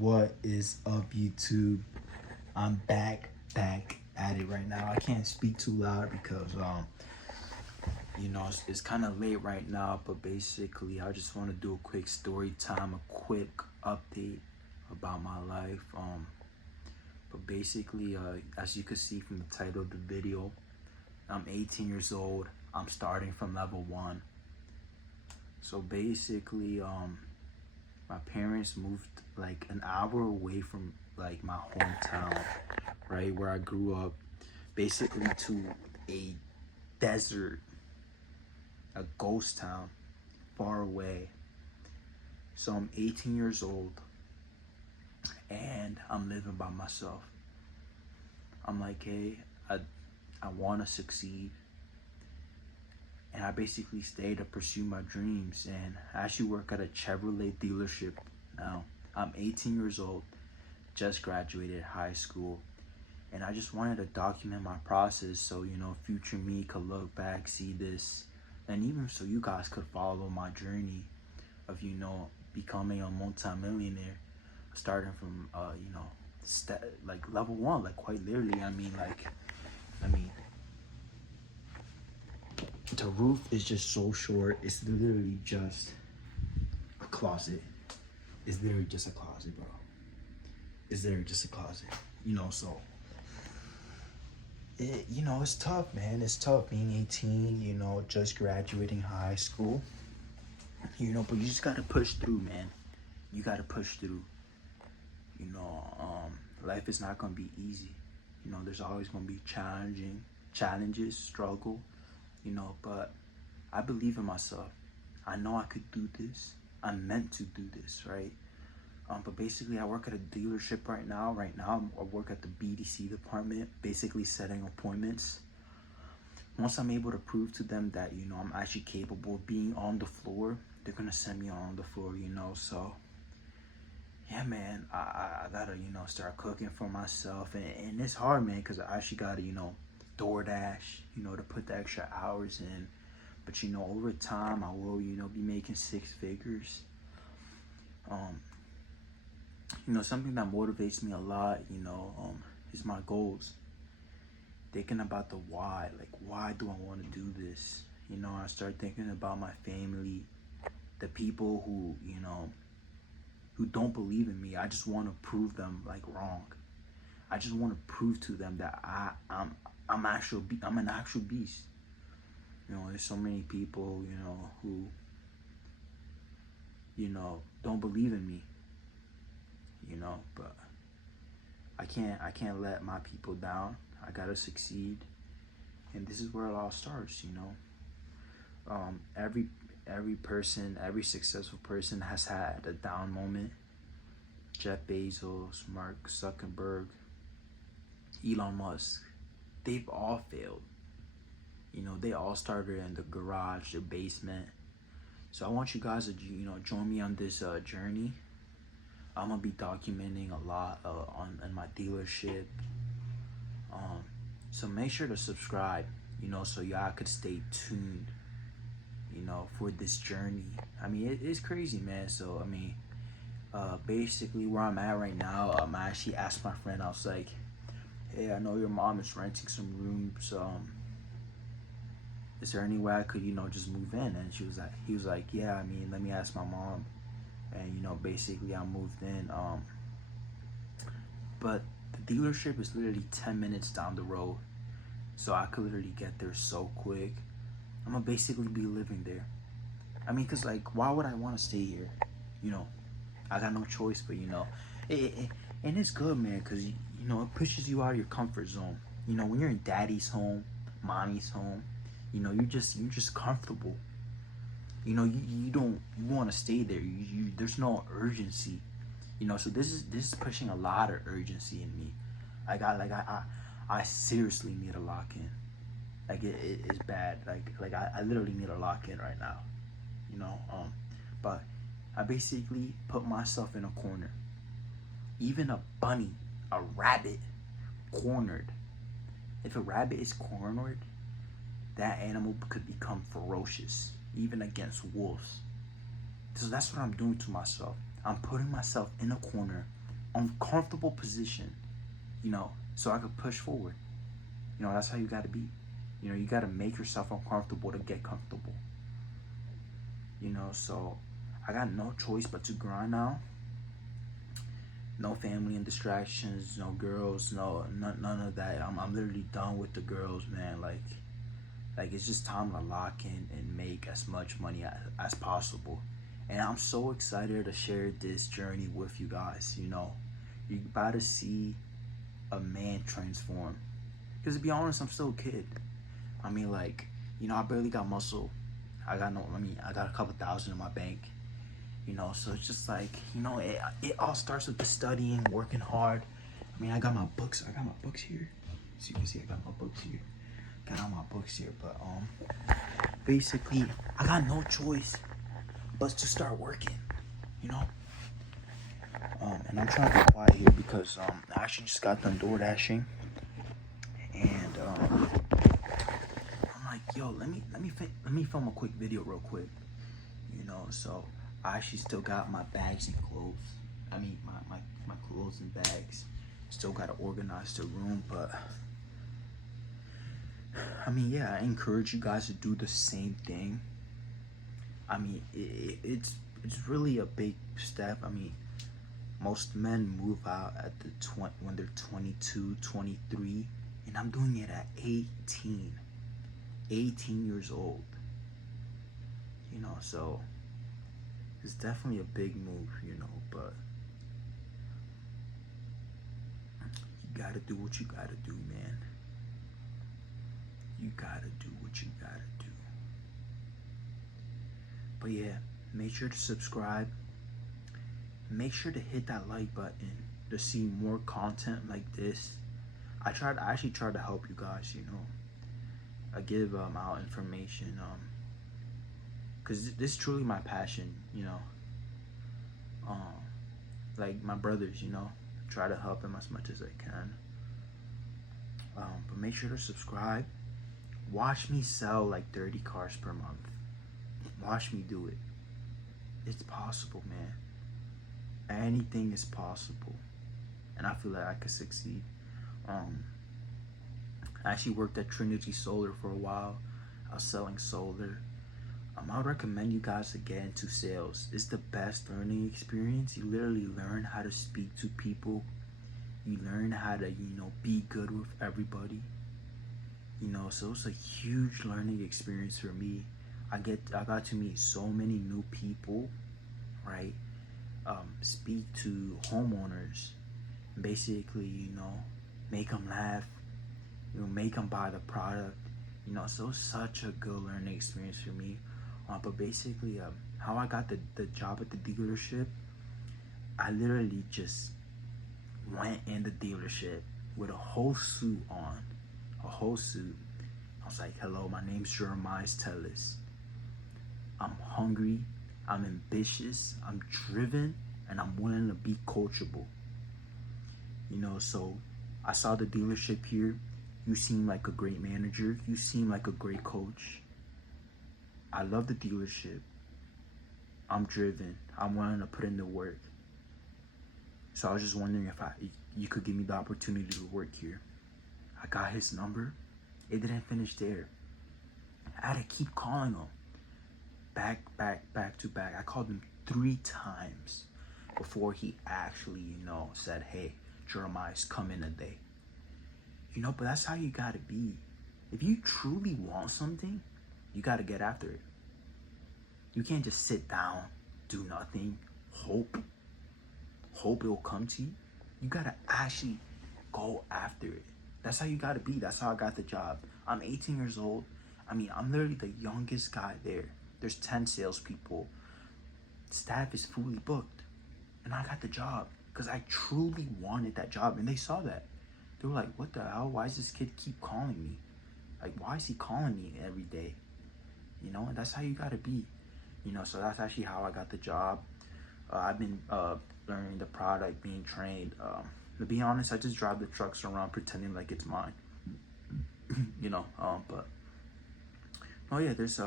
What is up, YouTube? I'm back at it right now. I can't speak too loud because it's kind of late right now, but basically I just want to do a quick story time, a quick update about my life. But basically, as you can see from the title of the video, I'm 18 years old. I'm starting from level 1. So basically, my parents moved like an hour away from like my hometown, right, where I grew up, basically to a desert, a ghost town, far away. So I'm 18 years old and I'm living by myself. I'm like, hey, I want to succeed. And I basically stayed to pursue my dreams. And I actually work at a Chevrolet dealership now. I'm 18 years old, just graduated high school. And I just wanted to document my process so, future me could look back, see this. And even so you guys could follow my journey of, becoming a multi-millionaire. Starting from, like level 1, like quite literally. I mean, the roof is just so short. It's literally just a closet. It's literally just a closet, bro. It's literally just a closet. So it's tough, man. It's tough being 18, just graduating high school. But you just gotta push through, man. You gotta push through. Life is not gonna be easy. There's always gonna be challenges, struggle. But I believe in myself. I know I could do this. I'm meant to do this, right? But basically, I work at a dealership right now. I work at the BDC department, basically setting appointments. Once I'm able to prove to them that, I'm actually capable of being on the floor, they're going to send me on the floor, So, yeah, man, I got to, start cooking for myself. And it's hard, man, because I actually got to, DoorDash, to put the extra hours in. But, over time, I will, be making 6 figures. Something that motivates me a lot, is my goals. Thinking about the why, like, why do I want to do this? I start thinking about my family, the people who, who don't believe in me. I just want to prove them, like, wrong. I just want to prove to them that I'm an actual beast. There's so many people, who, don't believe in me. But I can't let my people down. I gotta succeed, and this is where it all starts. Every person, every successful person has had a down moment. Jeff Bezos, Mark Zuckerberg, Elon Musk, they've all failed. They all started in the garage, the basement. So I want you guys to, join me on this journey. I'm gonna be documenting a lot in my dealership. So make sure to subscribe, so y'all could stay tuned, for this journey. I mean, it's crazy, man. So, basically where I'm at right now, I actually asked my friend, I was like, hey, I know your mom is renting some rooms. Is there any way I could, just move in? And he was like, yeah, let me ask my mom. And, basically I moved in. But the dealership is literally 10 minutes down the road. So I could literally get there so quick. I'm gonna basically be living there. Cause like, why would I want to stay here? I got no choice, but and it's good, man, cause it pushes you out of your comfort zone. When you're in daddy's home, mommy's home, you're just comfortable. You want to stay there. There's no urgency. So this is pushing a lot of urgency in me. I seriously need a lock in. Like it's bad. Like I literally need a lock in right now. But I basically put myself in a corner. Even a bunny, a rabbit, cornered. If a rabbit is cornered, that animal could become ferocious, even against wolves. So that's what I'm doing to myself. I'm putting myself in a corner uncomfortable position, you know, so I could push forward. You know, that's how you got to be. You know, you got to make yourself uncomfortable to get comfortable. You know, so I got no choice but to grind now. No family and distractions, no girls, none of that. I'm literally done with the girls, man. Like it's just time to lock in and make as much money as possible. And I'm so excited to share this journey with you guys. You know, you about to see a man transform. Because to be honest, I'm still a kid. I mean, like, you know, I barely got muscle. I got a couple thousand in my bank. You know, so it's just like, you know, it all starts with the studying, working hard. I mean, I got my books here. So you can see I got my books here. Got all my books here, but basically I got no choice but to start working, you know. And I'm trying to be quiet here because I actually just got done door dashing, and I'm like, yo, let me film a quick video real quick, you know. So I actually still got my bags and clothes. I mean, my clothes and bags. Still gotta organize the room, but I mean, yeah, I encourage you guys to do the same thing. I mean, it's really a big step. I mean, most men move out at when they're 22, 23, and I'm doing it at 18 years old. You know, so it's definitely a big move, you know, but you gotta do what you gotta do, man. You gotta do what you gotta do. But yeah, make sure to subscribe. Make sure to hit that like button to see more content like this. I actually tried to help you guys, you know. I give out information, cause this is truly my passion, you know. Like my brothers, you know, try to help them as much as I can. But make sure to subscribe. Watch me sell like 30 cars per month. Watch me do it. It's possible, man. Anything is possible, and I feel like I could succeed. I actually worked at Trinity Solar for a while. I was selling solar. I would recommend you guys to get into sales. It's the best learning experience. You literally learn how to speak to people. You learn how to, you know, be good with everybody. You know, so it's a huge learning experience for me. I got to meet so many new people, right? Speak to homeowners, basically, you know, make them laugh, you know, make them buy the product, you know. So it's such a good learning experience for me. But basically, how I got the job at the dealership, I literally just went in the dealership with a whole suit on, a whole suit. I was like, hello, my name's Jeremiah Tellis. I'm hungry, I'm ambitious, I'm driven, and I'm willing to be coachable. You know, so I saw the dealership here. You seem like a great manager. You seem like a great coach. I love the dealership. I'm driven. I'm willing to put in the work. So I was just wondering if you could give me the opportunity to work here. I got his number. It didn't finish there. I had to keep calling him. Back to back. I called him 3 times before he actually, you know, said, hey, Jeremiah's coming today. You know, but that's how you gotta be. If you truly want something, you gotta get after it. You can't just sit down, do nothing, hope it'll come to you. You gotta actually go after it. That's how you gotta be. That's how I got the job. I'm 18 years old. I mean, I'm literally the youngest guy there. There's 10 salespeople. Staff is fully booked. And I got the job because I truly wanted that job. And they saw that. They were like, what the hell? Why does this kid keep calling me? Like, why is he calling me every day? You know, and that's how you gotta be. You know, so that's actually how I got the job. I've been learning the product, being trained. To be honest, I just drive the trucks around pretending like it's mine. You know, but oh yeah, there's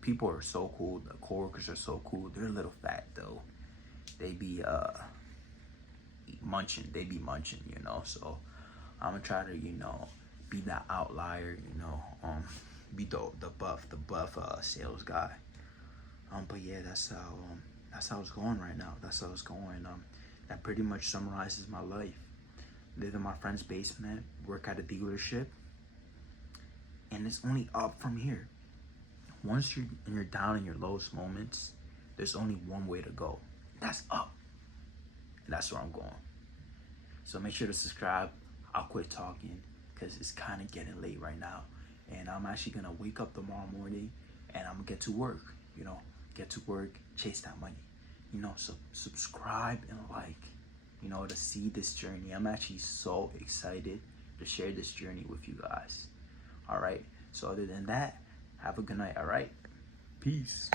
people are so cool. The coworkers are so cool. They're a little fat though. They be munching. They be munching, you know. So I'm gonna try to, be that outlier, be the buff sales guy. But yeah, that's how it's going right now. That's how it's going. That pretty much summarizes my life. Live in my friend's basement, work at a dealership, and it's only up from here. Once you're down in your lowest moments, there's only one way to go. That's up. And that's where I'm going. So make sure to subscribe. I'll quit talking because it's kind of getting late right now. And I'm actually going to wake up tomorrow morning and I'm going to get to work, get to work, chase that money. So subscribe and like, to see this journey. I'm actually so excited to share this journey with you guys. All right. So other than that, have a good night. All right. Peace.